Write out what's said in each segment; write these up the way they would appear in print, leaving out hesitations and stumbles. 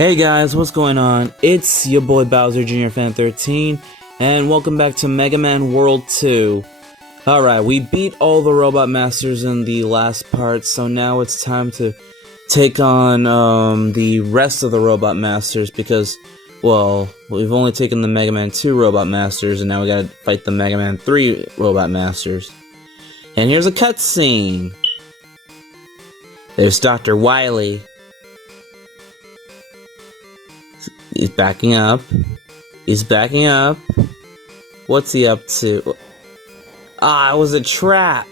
Hey guys, what's going on? It's your boy Bowser Jr. Fan 13, and welcome back to Mega Man World 2. Alright, we beat all the Robot Masters in the last part, so now it's time to take on the rest of the Robot Masters because, well, we've only taken the Mega Man 2 Robot Masters, and now we gotta fight the Mega Man 3 Robot Masters. And here's a cutscene. There's Dr. Wily. He's backing up. He's backing up. What's he up to? Ah, it was a trap!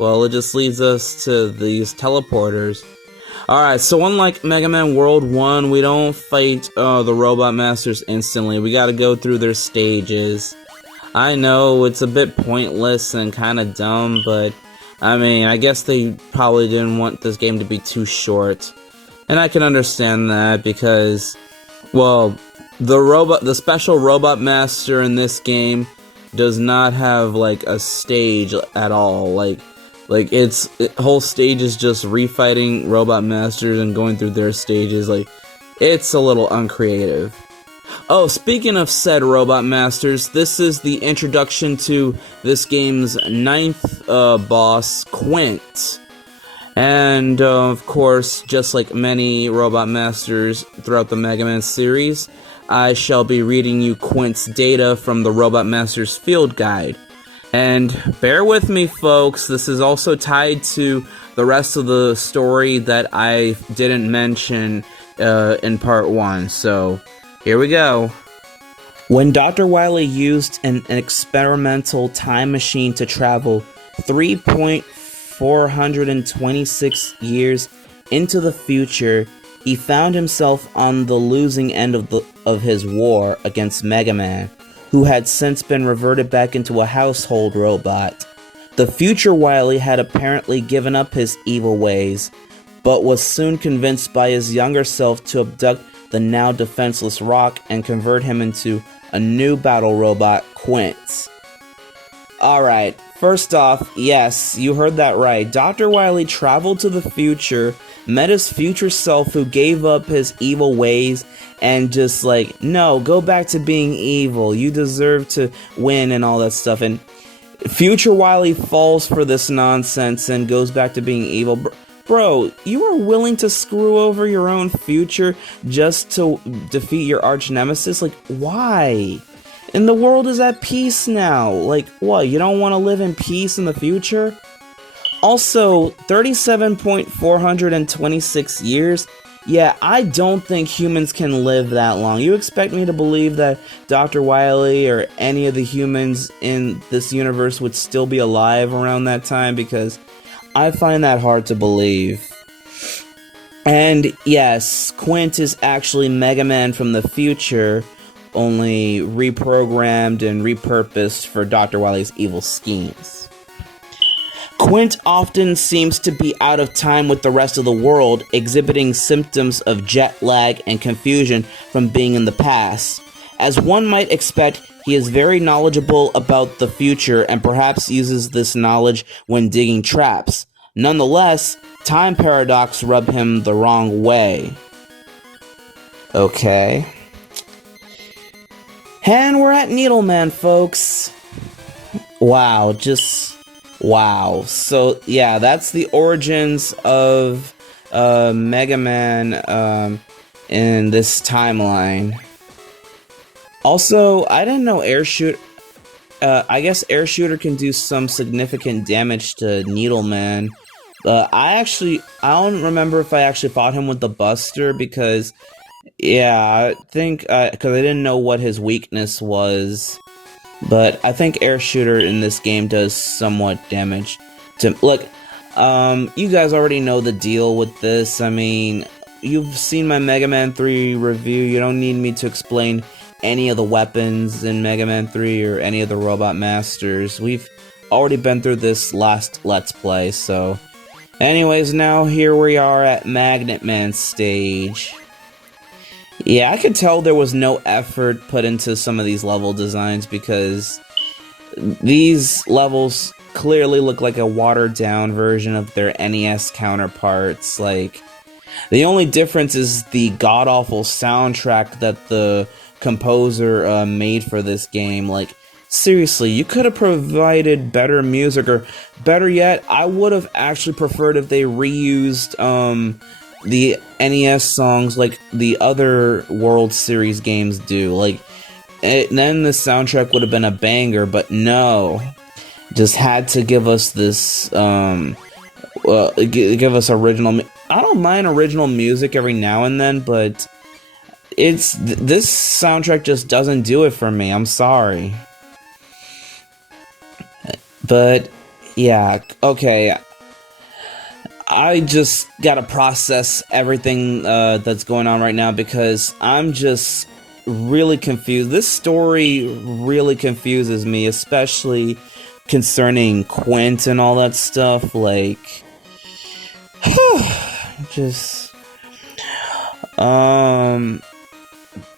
Well, it just leads us to these teleporters. Alright, so unlike Mega Man World 1, we don't fight the Robot Masters instantly. We gotta go through their stages. I know, it's a bit pointless and kinda dumb, but I mean, I guess they probably didn't want this game to be too short. And I can understand that because, well, the special Robot Master in this game does not have like a stage at all. Like its whole stage is just refighting Robot Masters and going through their stages. Like, it's a little uncreative. Oh, speaking of said Robot Masters, this is the introduction to this game's 9th boss, Quint. And, of course, just like many Robot Masters throughout the Mega Man series, I shall be reading you Quint's data from the Robot Masters Field Guide. And bear with me, folks, this is also tied to the rest of the story that I didn't mention in Part 1, so here we go. When Dr. Wily used an experimental time machine to travel 3.426 years into the future, he found himself on the losing end of his war against Mega Man, who had since been reverted back into a household robot. The future Wily had apparently given up his evil ways, but was soon convinced by his younger self to abduct the now defenseless Rock and convert him into a new battle robot, Quint. Alright, first off, yes, you heard that right. Dr. Wily traveled to the future, met his future self who gave up his evil ways, and just like, no, go back to being evil, you deserve to win and all that stuff. And future Wily falls for this nonsense and goes back to being evil. Bro, you are willing to screw over your own future just to defeat your arch nemesis? Like, why? And the world is at peace now. Like, what, you don't want to live in peace in the future? Also, 37.426 years? Yeah, I don't think humans can live that long. You expect me to believe that Dr. Wily or any of the humans in this universe would still be alive around that time? Because I find that hard to believe. And yes, Quint is actually Mega Man from the future, only reprogrammed and repurposed for Dr. Wily's evil schemes. Quint often seems to be out of time with the rest of the world, exhibiting symptoms of jet lag and confusion from being in the past. As one might expect, he is very knowledgeable about the future and perhaps uses this knowledge when digging traps. Nonetheless, time paradox rub him the wrong way. Okay. And we're at Needleman, folks. Wow, just wow. So, yeah, that's the origins of Mega Man in this timeline. Also, I didn't know I guess Air Shooter can do some significant damage to Needleman. I don't remember if I actually fought him with the Buster because, yeah, I think, because I didn't know what his weakness was. But I think Air Shooter in this game does somewhat damage to, look, you guys already know the deal with this. I mean, you've seen my Mega Man 3 review. You don't need me to explain any of the weapons in Mega Man 3 or any of the Robot Masters. We've already been through this last Let's Play, so anyways, now here we are at Magnet Man stage. Yeah, I could tell there was no effort put into some of these level designs because these levels clearly look like a watered down version of their NES counterparts. Like, The only difference is the god-awful soundtrack that the composer made for this game. Like, seriously, you could have provided better music, or better yet, I would have actually preferred if they reused the NES songs like the other World Series games do. Like, then the soundtrack would have been a banger, but no. Just had to give us this, give us original. I don't mind original music every now and then, but this soundtrack just doesn't do it for me. I'm sorry. But, yeah, okay. I just gotta process everything that's going on right now because I'm just really confused. This story really confuses me, especially concerning Quint and all that stuff. Like, just,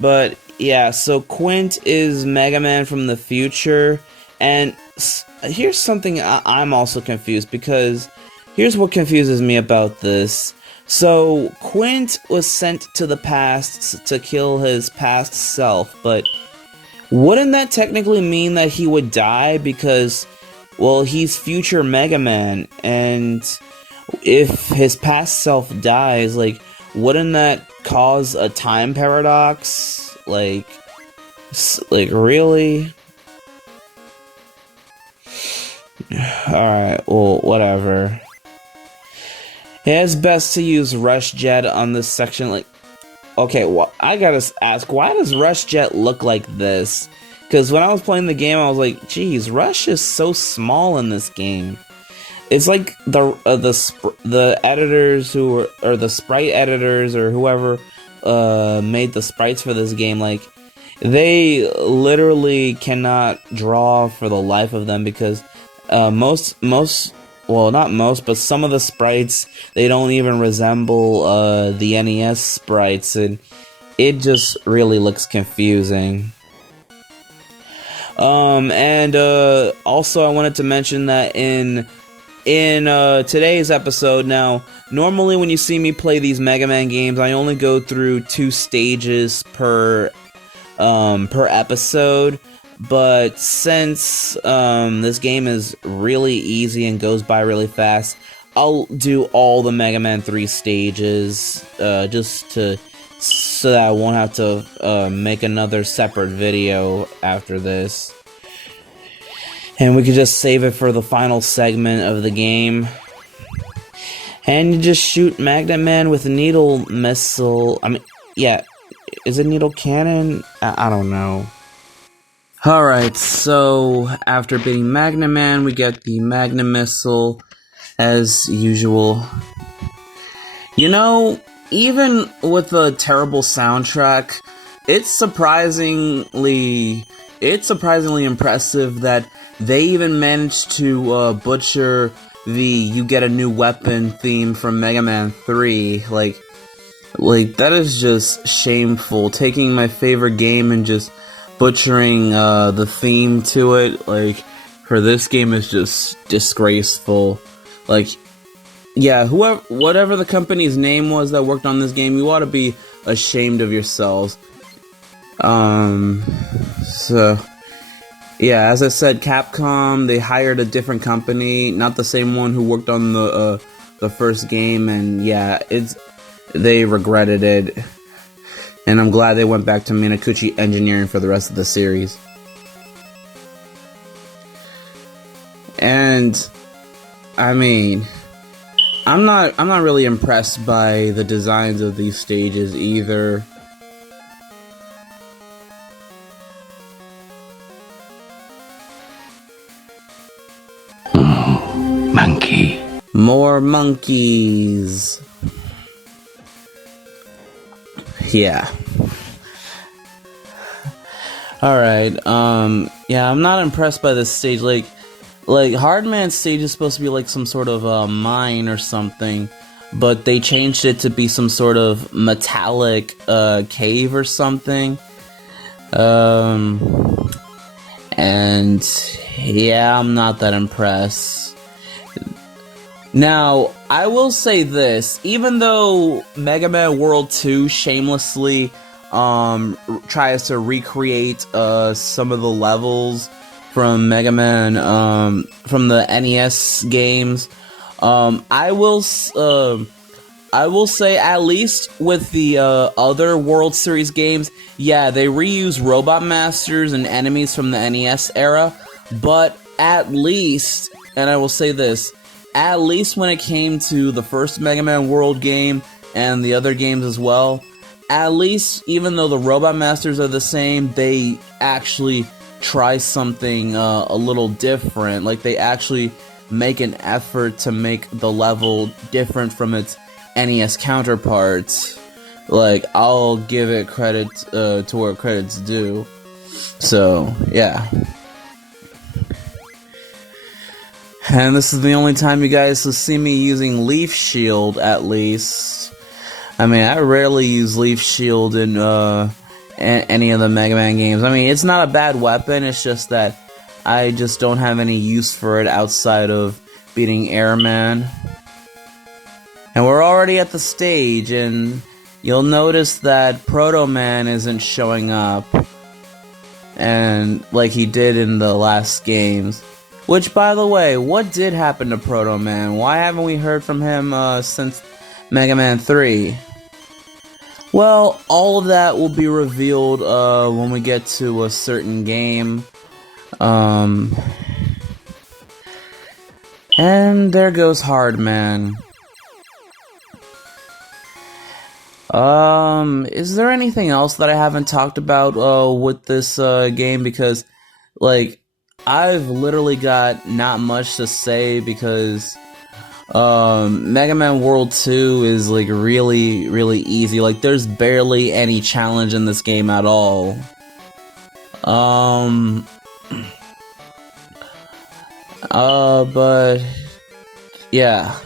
but yeah, so Quint is Mega Man from the future, and here's something I'm also confused, because here's what confuses me about this. So, Quint was sent to the past to kill his past self, but wouldn't that technically mean that he would die? Because, well, he's future Mega Man, and if his past self dies, like, wouldn't that cause a time paradox? Like, really? Alright, well, whatever. It's best to use Rush Jet on this section. Like, okay, well, I gotta ask, why does Rush Jet look like this? Because when I was playing the game, I was like, geez, Rush is so small in this game. It's like the editors who were, or the sprite editors, or whoever made the sprites for this game, like, they literally cannot draw for the life of them, because well, not most, but some of the sprites, they don't even resemble the NES sprites, and it just really looks confusing. And also I wanted to mention that in today's episode, now, normally when you see me play these Mega Man games, I only go through 2 stages per episode. But since this game is really easy and goes by really fast, I'll do all the Mega Man 3 stages, just so that I won't have to make another separate video after this. And we can just save it for the final segment of the game. And you just shoot Magnet Man with a needle missile. I mean, yeah, is it needle cannon? I don't know. Alright, so after beating Magna Man, we get the Magna Missile, as usual. You know, even with the terrible soundtrack, it's surprisingly impressive that they even managed to butcher the "You Get a New Weapon" theme from Mega Man 3. Like that is just shameful. Taking my favorite game and just butchering the theme to it, like, for this game is just disgraceful. Like, yeah, whatever the company's name was that worked on this game, you ought to be ashamed of yourselves. So, yeah, as I said, Capcom, they hired a different company, not the same one who worked on the first game, and yeah, they regretted it. And I'm glad they went back to Minakuchi Engineering for the rest of the series. And I mean, I'm not really impressed by the designs of these stages either. Monkey. More monkeys. Yeah. Alright, yeah, I'm not impressed by this stage. Like Hardman's stage is supposed to be like some sort of mine or something, but they changed it to be some sort of metallic cave or something. And yeah, I'm not that impressed. Now, I will say this, even though Mega Man World 2 shamelessly tries to recreate some of the levels from Mega Man from the NES games, I will say, at least with the other World Series games, yeah, they reuse Robot Masters and enemies from the NES era, but at least, and I will say this, at least when it came to the first Mega Man World game and the other games as well, at least even though the Robot Masters are the same, they actually try something a little different. Like, they actually make an effort to make the level different from its NES counterparts. Like, I'll give it credit to where credit's due. So, yeah. And this is the only time you guys will see me using Leaf Shield, at least. I mean, I rarely use Leaf Shield in any of the Mega Man games. I mean, it's not a bad weapon, it's just that I just don't have any use for it outside of beating Airman. And we're already at the stage, and you'll notice that Proto Man isn't showing up, and like he did in the last games. Which, by the way, what did happen to Proto Man? Why haven't we heard from him since Mega Man 3? Well, all of that will be revealed when we get to a certain game. And there goes Hard Man. Is there anything else that I haven't talked about with this game? Because, like, I've literally got not much to say because Mega Man World 2 is like really, really easy. Like, there's barely any challenge in this game at all. But yeah.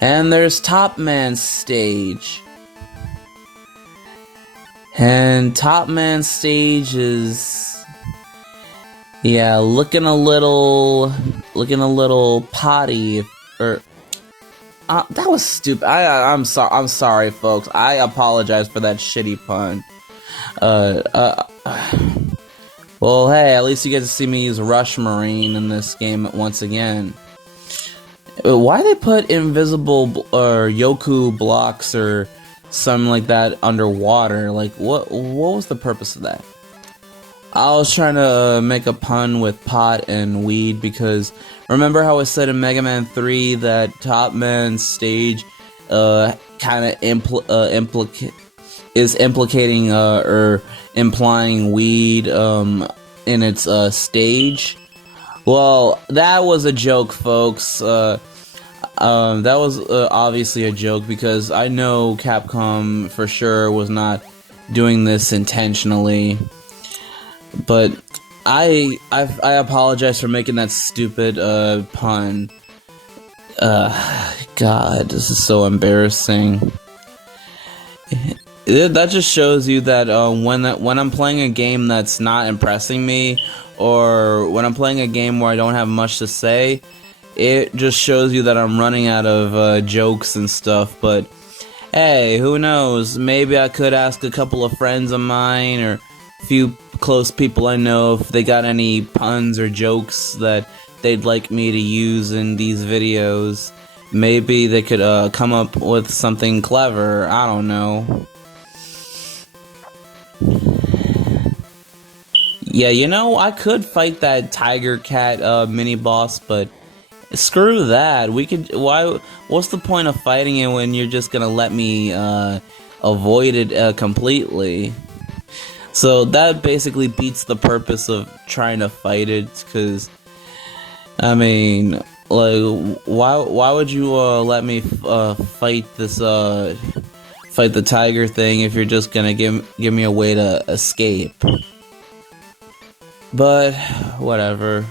And there's Top Man's stage. And Top Man's stage is, yeah, looking a little potty, or that was stupid. I'm sorry, folks. I apologize for that shitty pun. Well, hey, at least you get to see me use Rush Marine in this game once again. Why they put invisible or Yoku blocks or something like that underwater? Like, what was the purpose of that? I was trying to make a pun with pot and weed because remember how I said in Mega Man 3 that Top Man's stage kind of is implicating or implying weed in its stage? Well, that was a joke, folks. That was obviously a joke because I know Capcom for sure was not doing this intentionally. But I apologize for making that stupid pun. God, this is so embarrassing. That just shows you that when I'm playing a game that's not impressing me, or when I'm playing a game where I don't have much to say, it just shows you that I'm running out of jokes and stuff. But hey, who knows? Maybe I could ask a couple of friends of mine or a few close people I know if they got any puns or jokes that they'd like me to use in these videos. Maybe they could come up with something clever. I don't know. Yeah, you know, I could fight that Tiger Cat mini boss, but screw that. We could. What's the point of fighting it when you're just gonna let me avoid it completely? So that basically beats the purpose of trying to fight it, because I mean, like, why would you let me fight this fight the tiger thing if you're just gonna give me a way to escape? But whatever.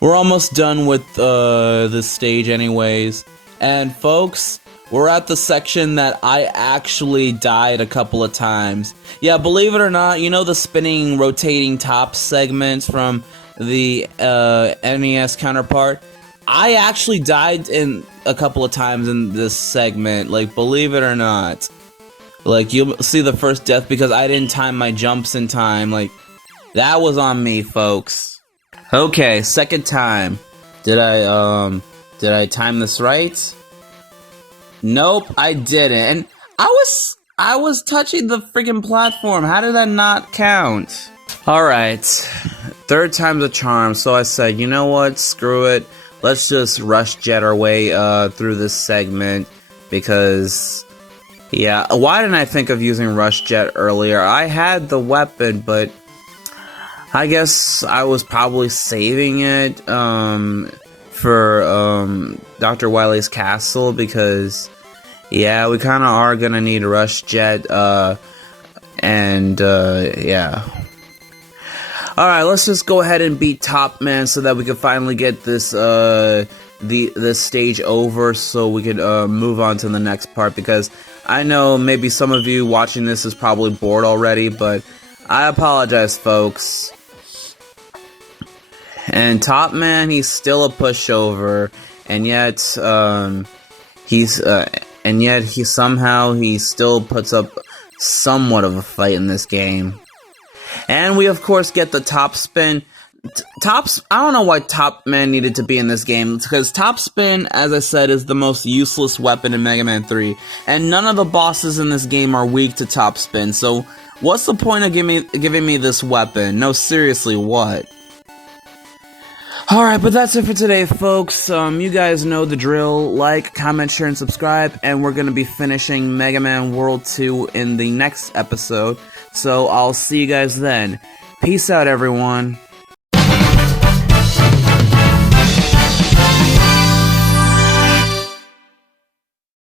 We're almost done with this stage anyways. And folks, we're at the section that I actually died a couple of times. Yeah, believe it or not, you know the spinning, rotating top segments from the NES counterpart? I actually died in a couple of times in this segment, like, believe it or not. Like, you'll see the first death because I didn't time my jumps in time, like, that was on me, folks. Okay, second time. Did I time this right? Nope, I didn't. And I was touching the freaking platform. How did that not count? Alright, third time's a charm, so I said, you know what, screw it. Let's just rush jet our way through this segment, because, yeah, why didn't I think of using rush jet earlier? I had the weapon, but I guess I was probably saving it for Dr. Wily's castle, because, yeah, we kind of are gonna need a rush jet, yeah. Alright, let's just go ahead and beat Top Man so that we can finally get this, this stage over, so we can, move on to the next part, because I know maybe some of you watching this is probably bored already, but I apologize, folks. And Top Man, he's still a pushover, and yet, he still puts up somewhat of a fight in this game. And we, of course, get the top spin. I don't know why Top Man needed to be in this game, because top spin, as I said, is the most useless weapon in Mega Man 3. And none of the bosses in this game are weak to top spin, so what's the point of giving me this weapon? No, seriously, what? Alright, but that's it for today, folks. You guys know the drill. Like, comment, share, and subscribe, and we're gonna be finishing Mega Man World 2 in the next episode. So, I'll see you guys then. Peace out, everyone.